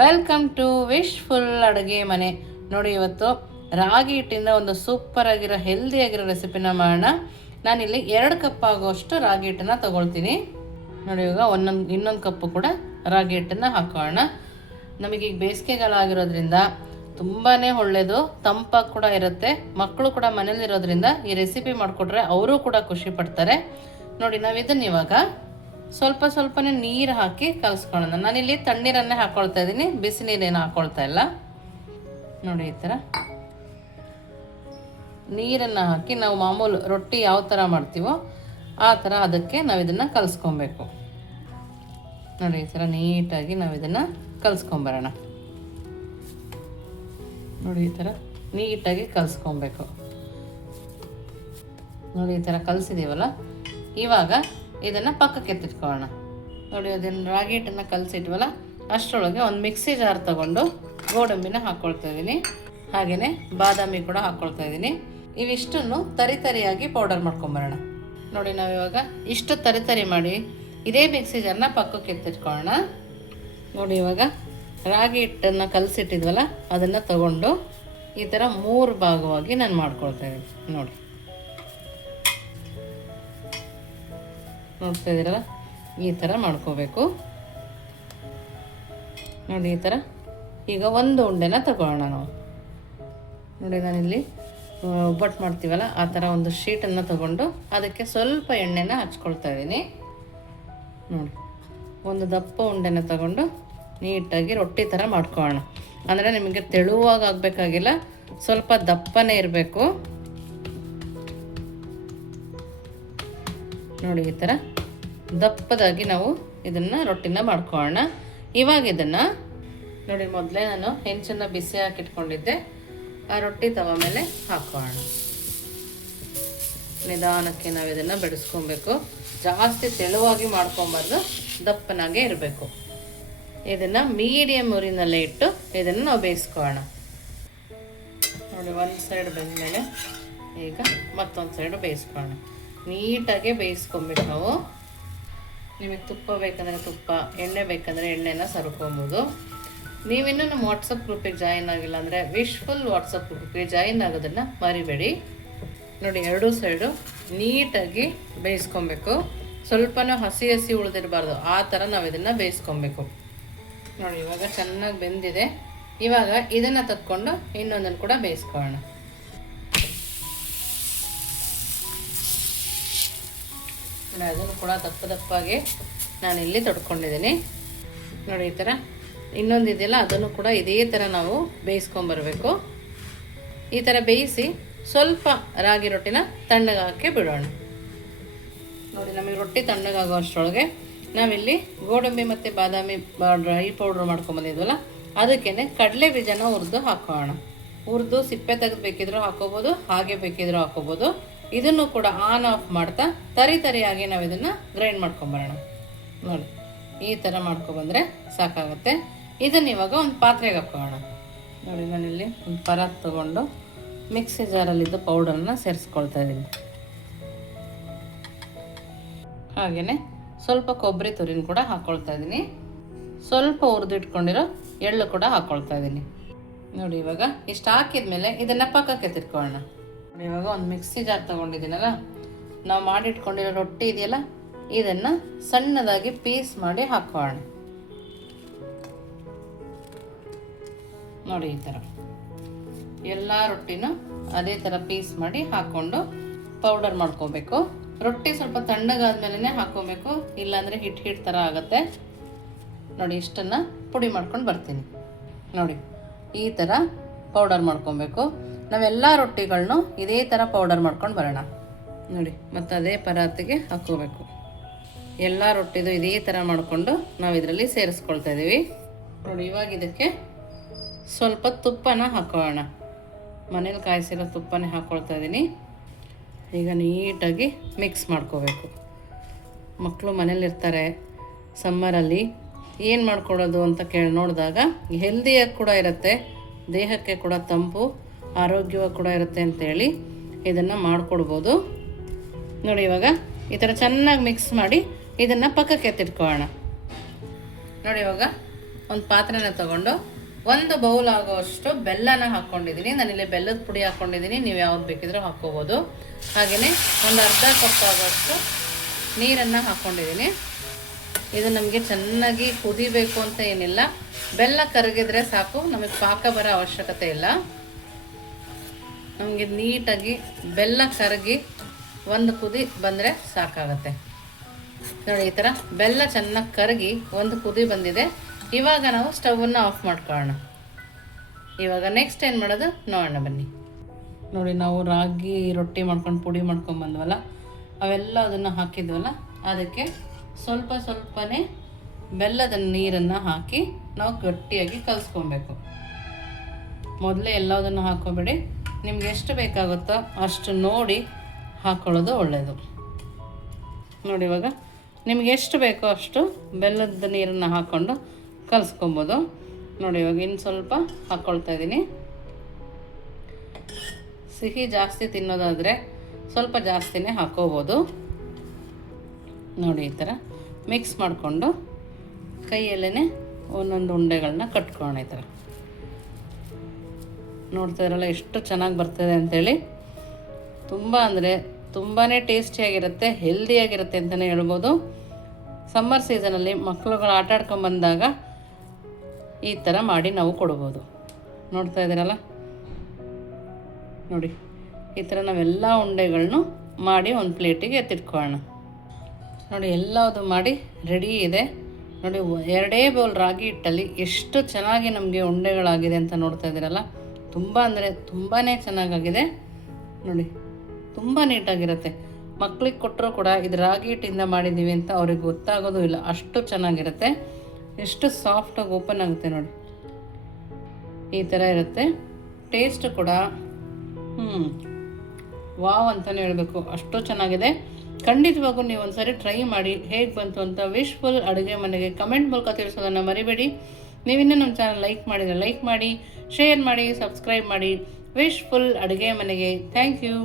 Welcome to wishful ಅಡುಗೆ ಮನೆ. ನೋಡಿ, ಇವತ್ತು ರಾಗಿ ಹಿಟ್ಟಿಂದ ಒಂದು ಸೂಪರ್ ಆಗಿರೋ ಹೆಲ್ದಿ ಆಗಿರೋ ರೆಸಿಪಿನ ಮಾಡೋಣ. ನಾನಿಲ್ಲಿ 2 ಕಪ್ ಆಗುವಷ್ಟು ರಾಗಿ ಹಿಟ್ಟನ್ನು ತಗೊಳ್ತೀನಿ. ನೋಡಿ, ಇವಾಗ ಇನ್ನೊಂದು ಕಪ್ಪು ಕೂಡ ರಾಗಿ ಹಿಟ್ಟನ್ನು ಹಾಕೋಣ. ನಮಗೀಗ ಬೇಸಿಗೆಗಾಲ ಆಗಿರೋದ್ರಿಂದ ತುಂಬಾ ಒಳ್ಳೆಯದು, ತಂಪಾಗಿ ಕೂಡ ಇರುತ್ತೆ. ಮಕ್ಕಳು ಕೂಡ ಮನೇಲಿರೋದ್ರಿಂದ ಈ ರೆಸಿಪಿ ಮಾಡಿಕೊಟ್ರೆ ಅವರು ಕೂಡ ಖುಷಿ ಪಡ್ತಾರೆ. ನೋಡಿ, ನಾವು ಇದನ್ನು ಇವಾಗ ಸ್ವಲ್ಪನೇ ನೀರು ಹಾಕಿ ಕಲಸ್ಕೊಳ್ಳೋಣ. ನಾನಿಲ್ಲಿ ತಣ್ಣೀರನ್ನೇ ಹಾಕ್ಕೊಳ್ತಾ ಇದ್ದೀನಿ, ಬಿಸಿ ನೀರೇನು ಹಾಕ್ಕೊಳ್ತಾ ಇಲ್ಲ. ನೋಡಿ, ಈ ಥರ ನೀರನ್ನು ಹಾಕಿ ನಾವು ಮಾಮೂಲು ರೊಟ್ಟಿ ಯಾವ ಥರ ಮಾಡ್ತೀವೋ ಆ ಥರ ಅದಕ್ಕೆ ನಾವು ಇದನ್ನು ಕಲಿಸ್ಕೊಬೇಕು. ನೋಡಿ, ಈ ಥರ ನೀಟಾಗಿ ನಾವು ಇದನ್ನು ಕಲಿಸ್ಕೊಂಬರೋಣ. ನೋಡಿ, ಈ ಥರ ನೀಟಾಗಿ ಕಲಿಸ್ಕೊಬೇಕು. ನೋಡಿ, ಈ ಥರ ಕಲಿಸಿದ್ದೀವಲ್ಲ, ಇವಾಗ ಇದನ್ನು ಪಕ್ಕಕ್ಕೆ ಎತ್ತಿಟ್ಕೊಳ್ಳೋಣ. ನೋಡಿ, ಅದನ್ನು ರಾಗಿ ಹಿಟ್ಟನ್ನು ಕಲಸಿಟ್ವಲ್ಲ, ಅಷ್ಟರೊಳಗೆ ಒಂದು ಮಿಕ್ಸಿ ಜಾರ್ ತಗೊಂಡು ಗೋಡಂಬಿನ ಹಾಕ್ಕೊಳ್ತಾ ಇದ್ದೀನಿ. ಹಾಗೆಯೇ ಬಾದಾಮಿ ಕೂಡ ಹಾಕ್ಕೊಳ್ತಾ ಇದ್ದೀನಿ. ಇವಿಷ್ಟನ್ನು ತರಿಯಾಗಿ ಪೌಡರ್ ಮಾಡ್ಕೊಂಬರೋಣ. ನೋಡಿ, ನಾವಿವಾಗ ಇಷ್ಟು ತರಿ ಮಾಡಿ ಇದೇ ಮಿಕ್ಸಿ ಜಾರ್ನ ಪಕ್ಕಕ್ಕೆ ಎತ್ತಿಟ್ಕೊಳ್ಳೋಣ. ನೋಡಿ, ಇವಾಗ ರಾಗಿ ಹಿಟ್ಟನ್ನು ಕಲಸಿಟ್ಟಿದ್ವಲ್ಲ ಅದನ್ನು ತಗೊಂಡು ಈ ಥರ 3 ಭಾಗವಾಗಿ ನಾನು ಮಾಡ್ಕೊಳ್ತಾ ಇದ್ದೀನಿ. ನೋಡ್ತಾ ಇದ್ದೀರಲ್ಲ, ಈ ಥರ ಮಾಡ್ಕೋಬೇಕು. ನೋಡಿ, ಈ ಥರ ಈಗ ಒಂದು ಉಂಡೆನ ತಗೊಳ್ಳೋಣ ನಾವು. ನೋಡಿ, ನಾನಿಲ್ಲಿ ಒಬ್ಬಟ್ಟು ಮಾಡ್ತೀವಲ್ಲ ಆ ಥರ ಒಂದು ಶೀಟನ್ನು ತಗೊಂಡು ಅದಕ್ಕೆ ಸ್ವಲ್ಪ ಎಣ್ಣೆನ ಹಚ್ಕೊಳ್ತಾ ಇದ್ದೀನಿ. ನೋಡಿ, ಒಂದು ದಪ್ಪ ಉಂಡೆನ ತಗೊಂಡು ನೀಟಾಗಿ ರೊಟ್ಟಿ ಥರ ಮಾಡ್ಕೊಳ್ಳೋಣ. ಅಂದರೆ ನಿಮಗೆ ತೆಳುವಾಗಿ ಆಗಬೇಕಾಗಿಲ್ಲ, ಸ್ವಲ್ಪ ದಪ್ಪನೇ ಇರಬೇಕು. ನೋಡಿ, ಈ ಥರ ದಪ್ಪದಾಗಿ ನಾವು ಇದನ್ನು ರೊಟ್ಟಿನ ಮಾಡ್ಕೊಳ್ಳೋಣ. ಇವಾಗ ಇದನ್ನು ನೋಡಿ, ಮೊದಲೇ ನಾನು ಹೆಂಚನ್ನು ಬಿಸಿ ಹಾಕಿಟ್ಕೊಂಡಿದ್ದೆ, ಆ ರೊಟ್ಟಿ ತವ ಮೇಲೆ ಹಾಕೋಣ. ನಿಧಾನಕ್ಕೆ ನಾವು ಇದನ್ನು ಬೆಳೆಸ್ಕೊಬೇಕು. ಜಾಸ್ತಿ ತೆಳುವಾಗಿ ಮಾಡ್ಕೊಬಾರ್ದು, ದಪ್ಪನಾಗೆ ಇರಬೇಕು. ಇದನ್ನು ಮೀಡಿಯಮ್ ಉರಿನಲ್ಲೇ ಇಟ್ಟು ಇದನ್ನು ನಾವು ಬೇಯಿಸ್ಕೊಳ್ಳೋಣ. ನೋಡಿ, ಒಂದು ಸೈಡ್ ಬೆಂದಮೇಲೆ ಈಗ ಮತ್ತೊಂದು ಸೈಡು ಬೇಯಿಸ್ಕೊಳ್ಳೋಣ. ನೀಟಾಗಿ ಬೇಯಿಸ್ಕೊಂಬಿಟ್ಟು ನಾವು, ನಿಮಗೆ ತುಪ್ಪ ಬೇಕಂದರೆ ತುಪ್ಪ, ಎಣ್ಣೆ ಬೇಕಂದರೆ ಎಣ್ಣೆನ ಸರ್ಕೊಬೋದು. ನೀವಿನ್ನೂ ನಮ್ಮ ವಾಟ್ಸಪ್ ಗ್ರೂಪಿಗೆ ಜಾಯಿನ್ ಆಗಿಲ್ಲ ಅಂದರೆ ವಿಶ್ಫುಲ್ ವಾಟ್ಸಪ್ ಗ್ರೂಪಿಗೆ ಜಾಯಿನ್ ಆಗೋದನ್ನು ಮರಿಬೇಡಿ. ನೋಡಿ, 2 ಸೈಡು ನೀಟಾಗಿ ಬೇಯಿಸ್ಕೊಬೇಕು. ಸ್ವಲ್ಪನೂ ಹಸಿ ಉಳಿದಿರಬಾರ್ದು, ಆ ಥರ ನಾವು ಇದನ್ನು ಬೇಯಿಸ್ಕೊಬೇಕು. ನೋಡಿ, ಇವಾಗ ಚೆನ್ನಾಗಿ ಬೆಂದಿದೆ. ಇವಾಗ ಇದನ್ನು ತಕ್ಕೊಂಡು ಇನ್ನೊಂದನ್ನು ಕೂಡ ಬೇಯಿಸ್ಕೊಳ್ಳೋಣ. ಅದನ್ನು ಕೂಡ ದಪ್ಪದಾಗಿ ನಾನಿಲ್ಲಿ ತೊಡ್ಕೊಂಡಿದ್ದೀನಿ. ನೋಡಿ, ಈ ಥರ ಇನ್ನೊಂದು ಇದೆಯಲ್ಲ, ಅದನ್ನು ಕೂಡ ಇದೇ ಥರ ನಾವು ಬೇಯಿಸ್ಕೊಂಬರ್ಬೇಕು. ಈ ಥರ ಬೇಯಿಸಿ ಸ್ವಲ್ಪ ರಾಗಿ ರೊಟ್ಟಿನ ತಣ್ಣಗೆ ಹಾಕಿ ಬಿಡೋಣ. ನೋಡಿ, ನಮಗೆ ರೊಟ್ಟಿ ತಣ್ಣಗಾಗೋ ಅಷ್ಟರೊಳಗೆ ನಾವಿಲ್ಲಿ ಗೋಡಂಬಿ ಮತ್ತು ಬಾದಾಮಿ ಡ್ರೈ ಪೌಡ್ರ್ ಮಾಡ್ಕೊಂಬಂದಿದ್ವಲ್ಲ, ಅದಕ್ಕೇ ಕಡಲೆ ಬೀಜನ ಹುರಿದು ಹಾಕೋಣ. ಹುರಿದು ಸಿಪ್ಪೆ ತೆಗೆದು ಬೇಕಿದ್ರೂ ಹಾಕೋಬೋದು, ಹಾಗೆ ಬೇಕಿದ್ರೂ ಹಾಕೋಬೋದು. ಇದನ್ನು ಕೂಡ ಆನ್ ಆಫ್ ಮಾಡ್ತಾ ತರಿಯಾಗಿ ನಾವು ಇದನ್ನು ಗ್ರೈಂಡ್ ಮಾಡ್ಕೊಂಬರೋಣ. ನೋಡಿ, ಈ ಥರ ಮಾಡ್ಕೊಬಂದರೆ ಸಾಕಾಗುತ್ತೆ. ಇದನ್ನು ಇವಾಗ ಒಂದು ಪಾತ್ರೆಗೆ ಹಾಕೋಣ. ನೋಡಿ, ನಾನಿಲ್ಲಿ ಒಂದು ಪರಾತ್ ತೊಗೊಂಡು ಮಿಕ್ಸಿ ಜಾರಲ್ಲಿದ್ದು ಪೌಡರನ್ನ ಸೇರಿಸ್ಕೊಳ್ತಾ ಇದ್ದೀನಿ. ಹಾಗೆಯೇ ಸ್ವಲ್ಪ ಕೊಬ್ಬರಿ ತುರಿನ ಕೂಡ ಹಾಕ್ಕೊಳ್ತಾ ಇದ್ದೀನಿ. ಸ್ವಲ್ಪ ಹುರಿದಿಟ್ಕೊಂಡಿರೋ ಎಳ್ಳು ಕೂಡ ಹಾಕ್ಕೊಳ್ತಾ ಇದ್ದೀನಿ. ನೋಡಿ, ಇವಾಗ ಇಷ್ಟು ಹಾಕಿದ್ಮೇಲೆ ಇದನ್ನು ಪಕ್ಕಕ್ಕೆ ಎತ್ತಿಟ್ಕೊಳ್ಳೋಣ. ಇವಾಗ ಒಂದು ಮಿಕ್ಸಿ ಜಾರ್ ತೊಗೊಂಡಿದ್ದೀನಲ್ಲ, ನಾವು ಮಾಡಿಟ್ಕೊಂಡಿರೋ ರೊಟ್ಟಿ ಇದೆಯಲ್ಲ, ಇದನ್ನು ಸಣ್ಣದಾಗಿ ಪೀಸ್ ಮಾಡಿ ಹಾಕೋಣ. ನೋಡಿ, ಈ ಥರ ಎಲ್ಲ ರೊಟ್ಟಿನೂ ಅದೇ ಥರ ಪೀಸ್ ಮಾಡಿ ಹಾಕ್ಕೊಂಡು ಪೌಡರ್ ಮಾಡ್ಕೋಬೇಕು. ರೊಟ್ಟಿ ಸ್ವಲ್ಪ ತಣ್ಣಗಾದ್ಮೇಲೆ ಹಾಕ್ಕೋಬೇಕು, ಇಲ್ಲಾಂದರೆ ಹಿಟ್ಟು ಥರ ಆಗುತ್ತೆ. ನೋಡಿ, ಇಷ್ಟನ್ನು ಪುಡಿ ಮಾಡ್ಕೊಂಡು ಬರ್ತೀನಿ. ನೋಡಿ, ಈ ಥರ ಪೌಡರ್ ಮಾಡ್ಕೊಬೇಕು. ನಾವೆಲ್ಲ ರೊಟ್ಟಿಗಳನ್ನೂ ಇದೇ ಥರ ಪೌಡರ್ ಮಾಡ್ಕೊಂಡು ಬರೋಣ. ನೋಡಿ, ಮತ್ತು ಅದೇ ಪರಾತಿಗೆ ಹಾಕ್ಕೋಬೇಕು. ಎಲ್ಲ ರೊಟ್ಟಿದು ಇದೇ ಥರ ಮಾಡಿಕೊಂಡು ನಾವು ಇದರಲ್ಲಿ ಸೇರಿಸ್ಕೊಳ್ತಾ ಇದ್ದೀವಿ. ನೋಡಿ, ಇವಾಗ ಇದಕ್ಕೆ ಸ್ವಲ್ಪ ತುಪ್ಪನ ಹಾಕೋಣ. ಮನೇಲಿ ಕಾಯಿಸಿರೋ ತುಪ್ಪನೇ ಹಾಕ್ಕೊಳ್ತಾ ಇದ್ದೀನಿ. ಈಗ ನೀಟಾಗಿ ಮಿಕ್ಸ್ ಮಾಡ್ಕೋಬೇಕು. ಮಕ್ಕಳು ಮನೇಲಿರ್ತಾರೆ, ಸಮ್ಮರಲ್ಲಿ ಏನು ಮಾಡ್ಕೊಡೋದು ಅಂತ ನೋಡಿದಾಗ ಹೆಲ್ದಿಯಾಗಿ ಕೂಡ ಇರುತ್ತೆ, ದೇಹಕ್ಕೆ ಕೂಡ ತಂಪು, ಆರೋಗ್ಯವಾಗಿ ಕೂಡ ಇರುತ್ತೆ ಅಂತೇಳಿ ಇದನ್ನು ಮಾಡಿಕೊಡ್ಬೋದು. ನೋಡಿ, ಇವಾಗ ಈ ಥರ ಚೆನ್ನಾಗಿ ಮಿಕ್ಸ್ ಮಾಡಿ ಇದನ್ನು ಪಕ್ಕಕ್ಕೆ ಎತ್ತಿಟ್ಕೊಳ್ಳೋಣ. ನೋಡಿ, ಇವಾಗ ಒಂದು ಪಾತ್ರೆನ ತಗೊಂಡು 1 ಬೌಲ್ ಆಗೋಷ್ಟು ಬೆಲ್ಲನ ಹಾಕ್ಕೊಂಡಿದ್ದೀನಿ. ನಾನಿಲ್ಲಿ ಬೆಲ್ಲದ ಪುಡಿ ಹಾಕ್ಕೊಂಡಿದ್ದೀನಿ, ನೀವು ಯಾವ್ದು ಬೇಕಿದ್ರೂ ಹಾಕ್ಕೋಬೋದು. ಹಾಗೆಯೇ ಒಂದು ಅರ್ಧ ಕಪ್ ಆಗೋಷ್ಟು ನೀರನ್ನು ಹಾಕ್ಕೊಂಡಿದ್ದೀನಿ. ಇದು ನಮಗೆ ಚೆನ್ನಾಗಿ ಕುದಿಬೇಕು ಅಂತ ಏನಿಲ್ಲ, ಬೆಲ್ಲ ಕರಗಿದ್ರೆ ಸಾಕು, ನಮಗೆ ಪಾಕ ಬರೋ ಅವಶ್ಯಕತೆ ಇಲ್ಲ. ನಮಗೆ ನೀಟಾಗಿ ಬೆಲ್ಲ ಕರಗಿ ಒಂದು ಕುದಿ ಬಂದರೆ ಸಾಕಾಗತ್ತೆ. ನೋಡಿ, ಈ ಥರ ಬೆಲ್ಲ ಚೆನ್ನಾಗಿ ಕರಗಿ ಒಂದು ಕುದಿ ಬಂದಿದೆ. ಇವಾಗ ನಾವು ಸ್ಟವನ್ನು ಆಫ್ ಮಾಡ್ಕೊಳ್ಳೋಣ. ಇವಾಗ ನೆಕ್ಸ್ಟ್ ಏನು ಮಾಡೋದು ನೋಡೋಣ ಬನ್ನಿ. ನೋಡಿ, ನಾವು ರಾಗಿ ರೊಟ್ಟಿ ಮಾಡ್ಕೊಂಡು ಪುಡಿ ಮಾಡ್ಕೊಂಡು ಬಂದ್ವಲ್ಲ, ಅವೆಲ್ಲ ಅದನ್ನು ಹಾಕಿದ್ವಲ್ಲ, ಅದಕ್ಕೆ ಸ್ವಲ್ಪನೇ ಬೆಲ್ಲದ ನೀರನ್ನು ಹಾಕಿ ನಾವು ಗಟ್ಟಿಯಾಗಿ ಕಲಿಸ್ಕೊಬೇಕು. ಮೊದಲೇ ಎಲ್ಲದನ್ನು ಹಾಕ್ಕೊಬೇಡಿ, ನಿಮ್ಗೆ ಎಷ್ಟು ಬೇಕಾಗುತ್ತೋ ಅಷ್ಟು ನೋಡಿ ಹಾಕ್ಕೊಳ್ಳೋದು ಒಳ್ಳೆಯದು. ನೋಡಿ, ಇವಾಗ ನಿಮ್ಗೆ ಎಷ್ಟು ಬೇಕೋ ಅಷ್ಟು ಬೆಲ್ಲದ ನೀರನ್ನು ಹಾಕ್ಕೊಂಡು ಕಲಿಸ್ಕೊಬೋದು. ನೋಡಿ, ಇವಾಗ ಇನ್ನು ಸ್ವಲ್ಪ ಹಾಕ್ಕೊಳ್ತಾ ಇದ್ದೀನಿ. ಸಿಹಿ ಜಾಸ್ತಿ ತಿನ್ನೋದಾದರೆ ಸ್ವಲ್ಪ ಜಾಸ್ತಿನೇ ಹಾಕ್ಕೋಬೋದು. ನೋಡಿ, ಈ ಥರ ಮಿಕ್ಸ್ ಮಾಡಿಕೊಂಡು ಕೈಯಲ್ಲೇ ಒಂದೊಂದು ಉಂಡೆಗಳನ್ನ ಕಟ್ಕೊಳ್ಳೋಣ. ಈ ಥರ ನೋಡ್ತಾ ಇರಲ್ಲ ಎಷ್ಟು ಚೆನ್ನಾಗಿ ಬರ್ತದೆ ಅಂಥೇಳಿ. ತುಂಬ ಅಂದರೆ ತುಂಬಾ ಟೇಸ್ಟಿಯಾಗಿರುತ್ತೆ, ಹೆಲ್ದಿಯಾಗಿರುತ್ತೆ ಅಂತಲೇ ಹೇಳ್ಬೋದು. ಸಮ್ಮರ್ ಸೀಸನಲ್ಲಿ ಮಕ್ಕಳುಗಳು ಆಟ ಆಡ್ಕೊಂಡು ಬಂದಾಗ ಈ ಥರ ಮಾಡಿ ನಾವು ಕೊಡ್ಬೋದು. ನೋಡ್ತಾ ಇದ್ದೀರಲ್ಲ, ನೋಡಿ ಈ ಥರ ನಾವೆಲ್ಲ ಉಂಡೆಗಳನ್ನು ಮಾಡಿ ಒಂದು ಪ್ಲೇಟಿಗೆ ಎತ್ತಿಟ್ಕೊಳ್ಳೋಣ. ನೋಡಿ, ಎಲ್ಲದು ಮಾಡಿ ರೆಡಿ ಇದೆ. ನೋಡಿ, 2 ಬೌಲ್ ರಾಗಿ ಹಿಟ್ಟಲ್ಲಿ ಎಷ್ಟು ಚೆನ್ನಾಗಿ ನಮಗೆ ಉಂಡೆಗಳಾಗಿದೆ ಅಂತ ನೋಡ್ತಾ ಇದ್ದೀರಲ್ಲ. ತುಂಬ ಅಂದರೆ ತುಂಬಾ ಚೆನ್ನಾಗಾಗಿದೆ. ನೋಡಿ, ತುಂಬ ನೀಟಾಗಿರುತ್ತೆ. ಮಕ್ಳಿಗೆ ಕೊಟ್ಟರೂ ಕೂಡ ಇದು ರಾಗಿ ಹಿಟ್ಟಿಂದ ಮಾಡಿದ್ದೀವಿ ಅಂತ ಅವ್ರಿಗೆ ಗೊತ್ತಾಗೋದು ಇಲ್ಲ, ಅಷ್ಟು ಚೆನ್ನಾಗಿರುತ್ತೆ. ಎಷ್ಟು ಸಾಫ್ಟಾಗಿ ಓಪನ್ ಆಗುತ್ತೆ ನೋಡಿ, ಈ ಥರ ಇರುತ್ತೆ. ಟೇಸ್ಟ್ ಕೂಡ ವಾವ್ ಅಂತಲೇ ಹೇಳಬೇಕು, ಅಷ್ಟು ಚೆನ್ನಾಗಿದೆ. ಖಂಡಿತವಾಗೂ ನೀವು ಒಂದ್ಸರಿ ಟ್ರೈ ಮಾಡಿ ಹೇಗೆ ಬಂತು ಅಂತ ವಿಶ್ಫುಲ್ ಅಡುಗೆ ಮನೆಗೆ ಕಮೆಂಟ್ ಮೂಲಕ ತಿಳಿಸೋದನ್ನು ಮರಿಬೇಡಿ. ನೀವಿನ್ನೂ ನಮ್ಮ ಚಾನಲ್ ಲೈಕ್ ಮಾಡಿದರೆ ಲೈಕ್ ಮಾಡಿ, ಶೇರ್ ಮಾಡಿ, ಸಬ್ಸ್ಕ್ರೈಬ್ ಮಾಡಿ. ವಿಶ್ಫುಲ್ ಅಡುಗೆ ಮನೆಗೆ ಥ್ಯಾಂಕ್ ಯು.